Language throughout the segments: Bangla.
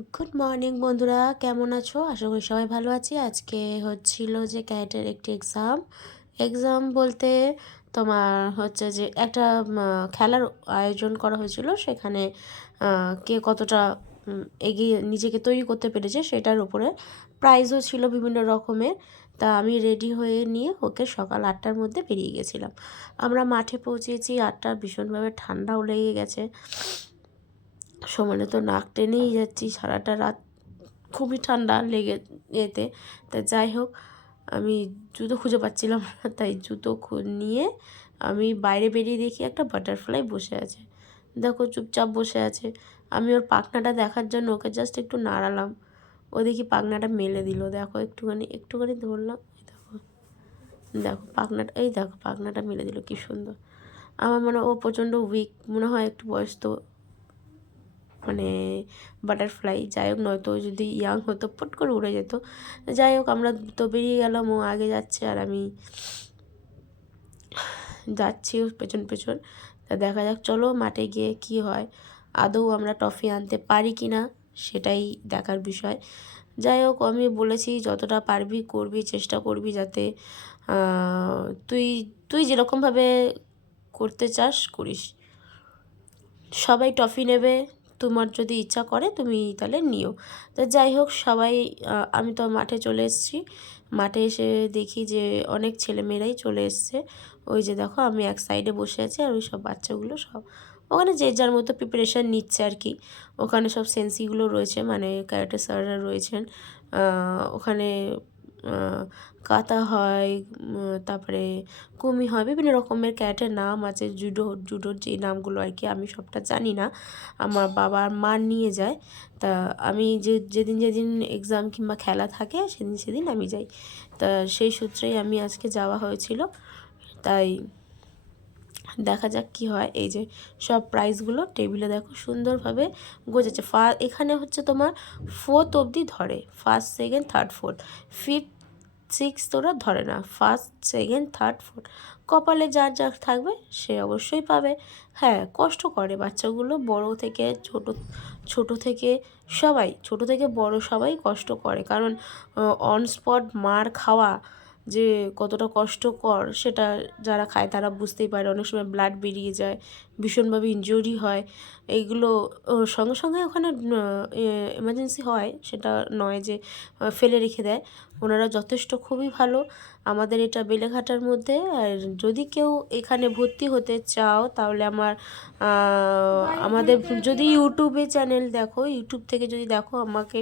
গুড মর্নিং বন্ধুরা, কেমন আছো? আশা করি সবাই ভালো আছি। আজকে হচ্ছিল যে ক্যাটের একটি এক্সাম বলতে তোমার হচ্ছে যে একটা খেলার আয়োজন করা হয়েছিল। সেখানে কে কতটা এগিয়ে নিজেকে তৈরি করতে পেরেছে সেটার উপরে প্রাইজও ছিল বিভিন্ন রকমের। তা আমি রেডি হয়ে নিয়ে ওকে সকাল 8টার মধ্যে বেরিয়ে গেছিলাম। আমরা মাঠে পৌঁছেছি 8টা, ভীষণভাবে ঠান্ডাও লেগে গেছে, সমানে তো নাক টেনেই যাচ্ছি সারাটা রাত, খুবই ঠান্ডা লেগে যেতে। তা যাই হোক, আমি জুতো খুঁজে পাচ্ছিলাম না, তাই জুতো নিয়ে আমি বাইরে বেরিয়ে দেখি একটা বাটারফ্লাই বসে আছে। দেখো চুপচাপ বসে আছে। আমি ওর পাখনাটা দেখার জন্য ওকে জাস্ট একটু নাড়ালাম, ও দেখি পাখনাটা মেলে দিল। দেখো একটুখানি একটুখানি ধরলাম, এই দেখো, দেখো পাখনাটা, এই দেখো পাখনাটা মেলে দিল, কি সুন্দর। আমার মনে হয় ও প্রচণ্ড উইক, মনে হয় একটু বয়স তো, মানে বাটারফ্লাই। যাই হোক, নয়তো যদি ইয়াং হতো পট করে উড়ে যেত। যাই হোক, আমরা তো বেরিয়ে গেলাম, ও আগে যাচ্ছে আর আমি যাচ্ছি ওর পেছন পেছন। তা দেখা যাক, চলো মাঠে গিয়ে কি হয়, আদৌ আমরা ট্রফি আনতে পারি কি না সেটাই দেখার বিষয়। যাই হোক, আমি বলেছি যতটা পারবি করবি, চেষ্টা করবি যাতে তুই তুই যেরকমভাবে করতে চাস করিস। সবাই ট্রফি নেবে, তোমার যদি ইচ্ছা করে তুমি তাহলে নিও। তো যাই হোক, সবাই আমি তো মাঠে চলে এসেছি। মাঠে এসে দেখি যে অনেক ছেলেমেয়েরাই চলে এসছে। ওই যে দেখো, আমি এক সাইডে বসে আছি আর ওই সব বাচ্চাগুলো সব ওখানে যে যার মতো প্রিপারেশান নিচ্ছে আর কি। ওখানে সব সেন্সিগুলো রয়েছে, মানে ক্যারাটে স্যাররা রয়েছেন ওখানে। কাতা হয়, তারপরে কুমি হয়, বিভিন্ন রকমের ক্যারাটের নাম আছে, জুডোর যে নামগুলো আর কি আমি সবটা জানি না, আমার বাবা আর মা নিয়ে যায়। তা আমি যেদিন যেদিন এক্সাম কিংবা খেলা থাকে সেদিন সেদিন আমি যাই। তা সেই সূত্রেই আমি আজকে যাওয়া হয়েছিল। তাই দেখা যাক কি হয়। এই যে সব প্রাইজগুলো টেবিলে দেখো সুন্দরভাবে গোছেছে। এখানে হচ্ছে তোমার 4th অবধি ধরে, first second third fourth, fifth sixth ওরা ধরে না, ফার্স্ট সেকেন্ড থার্ড ফোর্থ। কপালে যার যার থাকবে সে অবশ্যই পাবে। হ্যাঁ, কষ্ট করে বাচ্চাগুলো, বড় থেকে ছোট, ছোট থেকে সবাই, ছোট থেকে বড় সবাই কষ্ট করে, কারণ অন স্পট মার খাওয়া যে কতটা কষ্টকর সেটা যারা খায় তারা বুঝতেই পারে। অনেক সময় ব্লাড বেরিয়ে যায়, ভীষণভাবে ইনজুরি হয়। এইগুলো সঙ্গে সঙ্গে ওখানে এমার্জেন্সি হয়, সেটা নয় যে ফেলে রেখে দেয়। ওনারা যথেষ্ট খুবই ভালো। আমাদের এটা বেলেঘাটার মধ্যে। আর যদি কেউ এখানে ভর্তি হতে চাও তাহলে আমাদের যদি ইউটিউবে চ্যানেল দেখো, ইউটিউব থেকে যদি দেখো আমাকে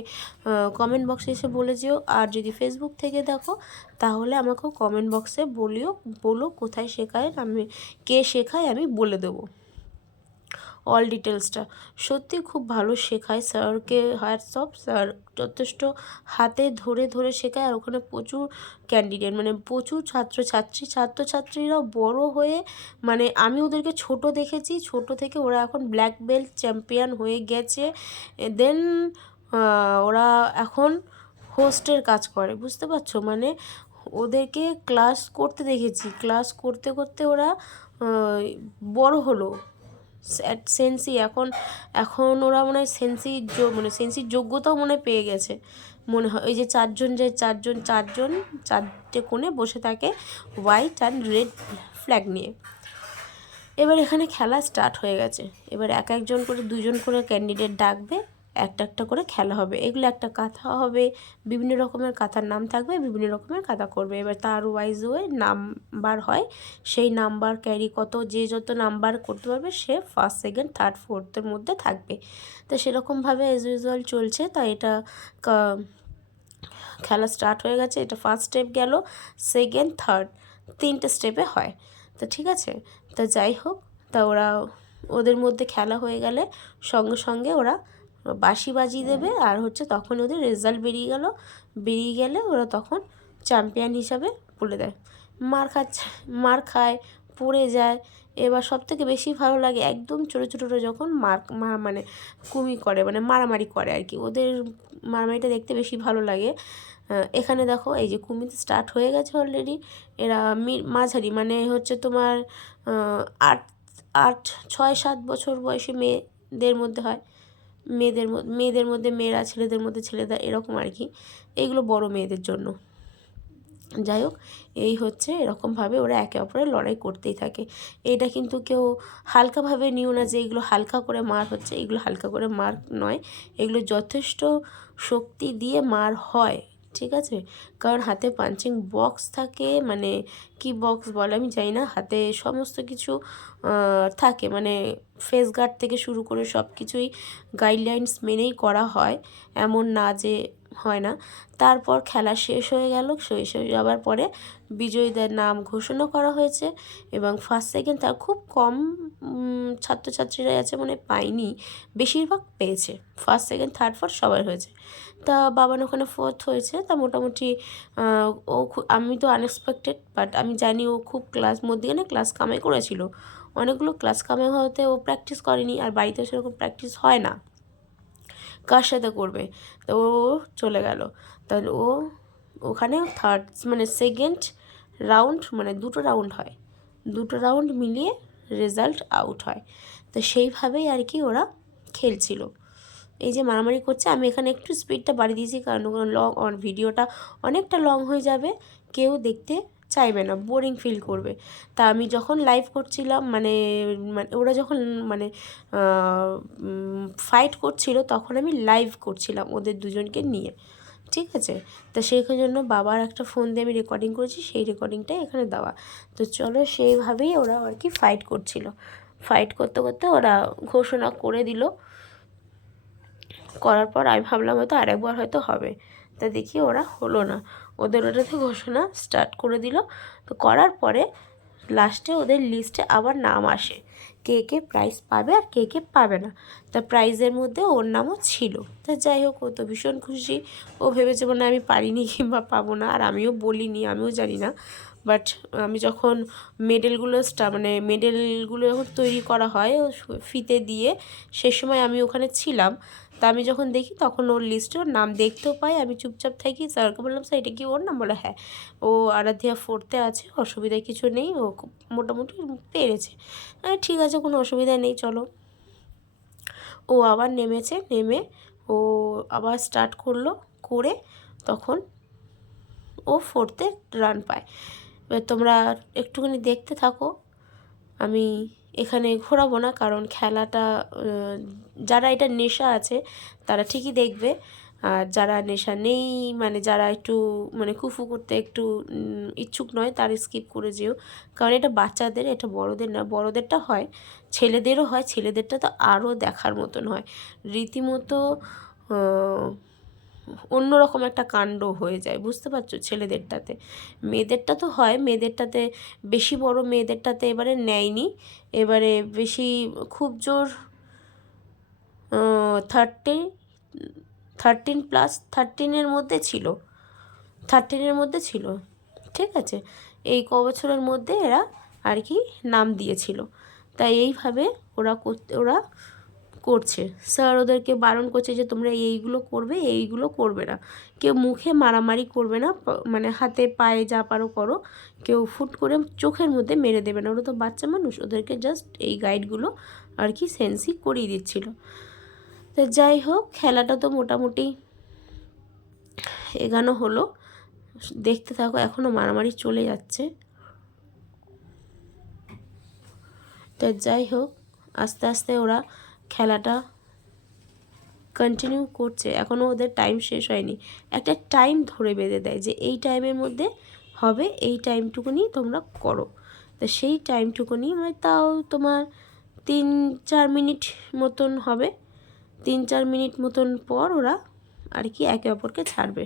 কমেন্ট বক্সে এসে বলে যেও। আর যদি ফেসবুক থেকে দেখো তাহলে আমাকেও কমেন্ট বক্সে বলো কোথায় শেখায়, আমি কে শেখায় আমি বলে দেবো অল ডিটেলসটা। সত্যি খুব ভালো শেখায়, স্যারকে হ্যাটস অফ। স্যার যথেষ্ট হাতে ধরে ধরে শেখায়। আর ওখানে প্রচুর ক্যান্ডিডেট, মানে প্রচুর ছাত্রছাত্রীরাও বড় হয়ে, মানে আমি ওদেরকে ছোট দেখেছি, ছোট থেকে ওরা এখন ব্ল্যাক বেল্ট চ্যাম্পিয়ন হয়ে গেছে। দেন ওরা এখন হোস্টের কাজ করে, বুঝতে পারছো? মানে ওদেরকে ক্লাস করতে দেখেছি, ক্লাস করতে করতে ওরা বড় হলো সেন্সি। এখন এখন ওরা মনে হয় সেন্সির যোগ্যতাও মনে হয় পেয়ে গেছে মনে হয়। ওই যে চারজন চারটে কোণে বসে থাকে হোয়াইট অ্যান্ড রেড ফ্ল্যাগ নিয়ে। এবার এখানে খেলা স্টার্ট হয়ে গেছে। এবার এক একজন করে দুজন করে ক্যান্ডিডেট ডাকবে, একটা একটা করে খেলা হবে। এগুলো একটা কাথা হবে, বিভিন্ন রকমের কাথার নাম থাকবে, বিভিন্ন রকমের কাথা করবে। এবার তার ওয়াইজ নাম্বার হয়, সেই নাম্বার ক্যারি কত, যে যত নাম্বার করতে পারবে সে ফার্স্ট সেকেন্ড থার্ড ফোর্থের মধ্যে থাকবে। তো সেরকমভাবে অ্যাজ ইউজুয়াল চলছে। তাই এটা খেলা স্টার্ট হয়ে গেছে। এটা ফার্স্ট স্টেপ গেল, সেকেন্ড থার্ড 3টে স্টেপে হয়। তো ঠিক আছে, তা যাই হোক, তা ওদের মধ্যে খেলা হয়ে গেলে সঙ্গে সঙ্গে ওরা বাঁশি বাজিয়ে দেবে। আর হচ্ছে তখন ওদের রেজাল্ট বেরিয়ে গেলে ওরা তখন চ্যাম্পিয়ন হিসাবে বলে দেয়। মার খায়, পড়ে যায়। এবার সবথেকে বেশি ভালো লাগে একদম ছোটো ছোটোরা যখন মানে কুমি করে, মানে মারামারি করে আর কি। ওদের মারামারিটা দেখতে বেশি ভালো লাগে। এখানে দেখো, এই যে কুমিতে স্টার্ট হয়ে গেছে অলরেডি। এরা মাঝারি, মানে হচ্ছে তোমার 8 6 7 বছর বয়সী মেয়েদের মধ্যে হয়, মেয়েদের মধ্যে মেয়েরা, ছেলেদের মধ্যে ছেলেরা, এরকম আর কি। এইগুলো বড় মেয়েদের জন্য। যাই হোক, এই হচ্ছে এরকমভাবে ওরা একে অপরের লড়াই করতেই থাকে। এটা কিন্তু কেউ হালকাভাবে নিও না যে এগুলো হালকা করে মার হচ্ছে, এগুলো হালকা করে মার নয়, এগুলো যথেষ্ট শক্তি দিয়ে মার হয়, ঠিক আছে। কারণ হাতে পাঞ্চিং বক্স থাকে, মানে কি বক্স বলে আমি জানি না, হাতে সমস্ত কিছু থাকে, মানে ফেস গার্ড থেকে শুরু করে সব কিছুই গাইডলাইন্স মেনেই করা হয়, এমন না যে হয় না। তারপর খেলা শেষ হয়ে গেল, শেষ হয়ে যাওয়ার পরে বিজয়ীদের নাম ঘোষণা করা হয়েছে এবং ফার্স্ট সেকেন্ড তার খুব কম ছাত্রছাত্রীরা আছে মানে পায়নি, বেশিরভাগ পেয়েছে। ফার্স্ট সেকেন্ড থার্ড ফোর্থ সবার হয়েছে। তা বাবান ওখানে ফোর্থ হয়েছে। তা মোটামুটি ও আমি তো আনএক্সপেক্টেড, বাট আমি জানি ও খুব মধ্যখানে ক্লাস কামাই করেছিল, অনেকগুলো ক্লাস কামাই হতে ও প্র্যাকটিস করেনি, আর বাড়িতে সেরকম প্র্যাকটিস হয় না, কার সাথে করবে। তো ও চলে গেল। তাহলে ও ওখানে থার্ড মানে সেকেন্ড রাউন্ড, মানে দুটো রাউন্ড হয়, দুটো রাউন্ড মিলিয়ে রেজাল্ট আউট হয়। তো সেইভাবেই আর কি ওরা খেলছিল। এই যে মারামারি করছে, আমি এখানে একটু স্পিডটা বাড়িয়ে দিয়েছি কারণ ভিডিওটা অনেকটা লং হয়ে যাবে, কেউ দেখতে চাইবে না, বোরিং ফিল করবে। তা আমি যখন লাইভ করছিলাম, মানে ওরা যখন মানে ফাইট করছিল তখন আমি লাইভ করছিলাম ওদের দুজনকে নিয়ে, ঠিক আছে। তা সেই জন্য বাবার একটা ফোন দিয়ে আমি রেকর্ডিং করেছি, সেই রেকর্ডিংটাই এখানে দেওয়া। তো চলো, সেইভাবেই ওরা আর কি ফাইট করছিল। ফাইট করতে করতে ওরা ঘোষণা করে দিল, করার পর আমি ভাবলাম হয়তো আরেকবার হয়তো হবে, তা দেখি ওরা হলো না, ওদের ওটাতে ঘোষণা স্টার্ট করে দিল। তো করার পরে লাস্টে ওদের লিস্টে আবার নাম আসে, কে কে প্রাইজ পাবে আর কে কে পাবে না। তা প্রাইজের মধ্যে ওর নামও ছিল। তা যাই হোক, ও তো ভীষণ খুশি, ও ভেবেছে মানে আমি পারিনি কিংবা পাবো না, আর আমিও বলিনি, আমিও জানি না। বাট আমি যখন মানে মেডেলগুলো যখন তৈরি করা হয় ও ফিতে দিয়ে, সে সময় আমি ওখানে ছিলাম। তা আমি যখন দেখি তখন ওর লিস্টে ওর নাম দেখতেও পাই, আমি চুপচাপ থাকি। স্যারকে বললাম, স্যার এটা কি ওর নাম? বলে হ্যাঁ, ও আরাধ্যা ফোর্থে আছে, অসুবিধা কিছু নেই, ও মোটামুটি পেরেছে। ঠিক আছে, কোনো অসুবিধা নেই, চলো। ও আবার নেমেছে, নেমে ও আবার স্টার্ট করলো, করে তখন ও ফোর্থে রান পায়। এবার তোমরা একটুখানি দেখতে থাকো, আমি এখানে ঘোরাবো না, কারণ খেলাটা যারা এটা নেশা আছে তারা ঠিকই দেখবে, আর যারা নেশা নেই, মানে যারা একটু মানে কুফু করতে একটু ইচ্ছুক নয়, তারা স্কিপ করে যেও, কারণ এটা বাচ্চাদের, এটা বড়দের না। বড়দেরটা হয়, ছেলেদেরও হয়, ছেলেদেরটা তো আরও দেখার মতন হয়, রীতিমতো অন্যরকম একটা কাণ্ড হয়ে যায়, বুঝতে পারছো, ছেলেদেরটাতে। মেয়েদেরটা তো হয়, মেয়েদেরটাতে বেশি বড়, মেয়েদেরটাতে এবারে নেয়নি, এবারে বেশি খুব জোর 13+13 মধ্যে ছিল, 13 মধ্যে ছিল, ঠিক আছে। এই বছরের মধ্যে এরা আর কি নাম দিয়েছিল। তাই এইভাবে ওরা করছে। স্যার ওদেরকে বারণ করছে যে তোমরা এইগুলো করবে, এইগুলো করবে না, কেউ মুখে মারামারি করবে না, মানে হাতে পায়ে যা পারো করো, কেউ ফুট করে চোখের মধ্যে মেরে দেবে না, ওরা তো বাচ্চা মানুষ, ওদেরকে জাস্ট এই গাইডগুলো আর কি সেন্সই করিয়ে দিচ্ছিল। তো যাই হোক, খেলাটা তো মোটামুটি এগানো হলো, দেখতে থাকো, এখনও মারামারি চলে যাচ্ছে। তো যাই হোক, আস্তে আস্তে ওরা খেলাটা কন্টিনিউ করছে, এখনও ওদের টাইম শেষ হয়নি, একটা টাইম ধরে বেঁধে দেয় যে এই টাইমের মধ্যে হবে, এই টাইমটুকুনি তোমরা করো। তো সেই টাইমটুকুনি মানে তাও তোমার 3-4 মিনিট মতন হবে, 3-4 মিনিট মতন পর ওরা আর কি একে অপরকে ছাড়বে।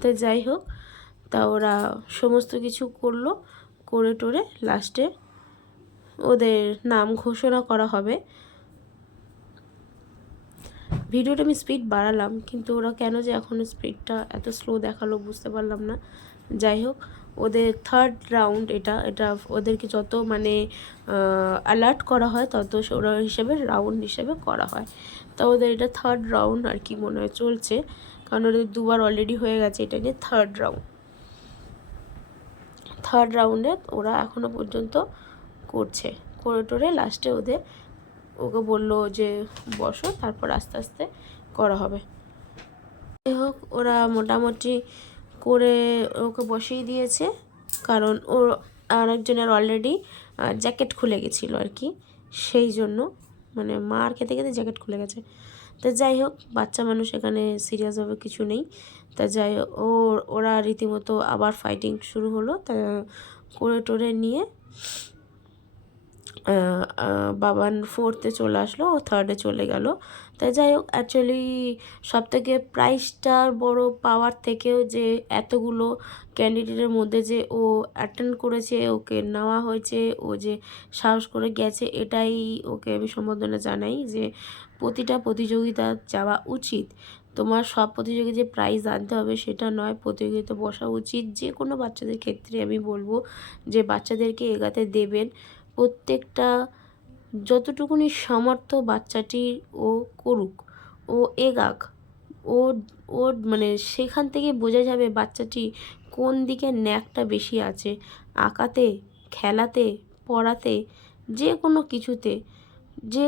তো যাই হোক, তা ওরা সমস্ত কিছু করলো, করে টোরে লাস্টে ওদের নাম ঘোষণা করা হবে। ভিডিওটা আমি স্পিড বাড়ালাম, কিন্তু ওরা কেন যে এখনও স্পিডটা এত স্লো দেখালো বুঝতে পারলাম না। যাই হোক, ওদের থার্ড রাউন্ড এটা ওদেরকে যত মানে অ্যালার্ট করা হয় তত ওরা হিসেবে রাউন্ড হিসেবে করা হয়। তা ওদের এটা থার্ড রাউন্ড আর কি মনে হয় চলছে, কারণ ওদের দুবার অলরেডি হয়ে গেছে, এটা নিয়ে থার্ড রাউন্ডে ওরা এখনও পর্যন্ত করছে, করে টোরে লাস্টে ওকে বললো যে বসো, তারপর আস্তে আস্তে করা হবে। যাই হোক, ওরা মোটামুটি করে ওকে বসিয়ে দিয়েছে, কারণ ওর আরেকজনের অলরেডি জ্যাকেট খুলে গেছিলো আর কি, সেই জন্য মানে মার খেতে খেতে জ্যাকেট খুলে গেছে। তা যাই হোক, বাচ্চা মানুষ, এখানে সিরিয়াসভাবে কিছু নেই। তা যাই হোক, ওরা রীতিমতো আবার ফাইটিং শুরু হলো। তা করে টোরে নিয়ে বাবান 4th-এ চলে আসলো, ও 3rd-এ চলে গেল। তাই যাই হোক, অ্যাকচুয়ালি সবথেকে প্রাইজটার বড় পাওয়ার থেকেও যে এতগুলো ক্যান্ডিডেটের মধ্যে যে ও অ্যাটেন্ড করেছে, ওকে নেওয়া হয়েছে, ও যে সাহস করে গেছে, এটাই ওকে আমি সম্বোধনা জানাই যে প্রতিটা প্রতিযোগিতা যাওয়া উচিত। তোমার সব প্রতিযোগিতায় যে প্রাইজ আনতে হবে সেটা নয়, প্রতিযোগিতা বসা উচিত। যে কোনো বাচ্চাদের ক্ষেত্রে আমি বলবো যে বাচ্চাদেরকে এগাতে দেবেন। প্রত্যেকটা যতটুকুনি সামর্থ্য বাচ্চাটির ও করুক, ও এগাক, ও ওর মানে সেখান থেকে বোঝা যাবে বাচ্চাটি কোন দিকে ন্যাকটা বেশি আছে, আঁকাতে, খেলাতে, পড়াতে, যে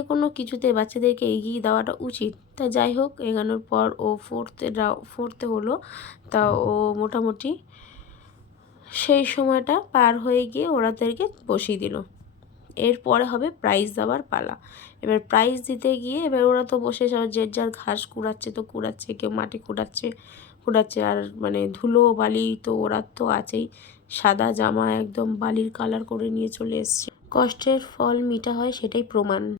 কোনো কিছুতে বাচ্চাদেরকে এগিয়ে দেওয়াটা উচিত। তা যাই হোক, এগানোর পর ও 4th-এ হলো। তা ও মোটামুটি সেই সময়টা পার হয়ে গিয়ে ওরাদেরকে বসিয়ে দিল। এরপরে হবে প্রাইজ দেওয়ার পালা। এবার প্রাইজ দিতে গিয়ে এবার ওরা তো বসে সব যে যার ঘাস কুড়াচ্ছে তো কুড়াচ্ছে, কেউ মাটি কুড়াচ্ছে, আর মানে ধুলো বালি তো ওরা তো আছেই। সাদা জামা একদম বালির কালার করে নিয়ে চলে এসছে। কষ্টের ফল মিঠা হয়, সেটাই প্রমাণ।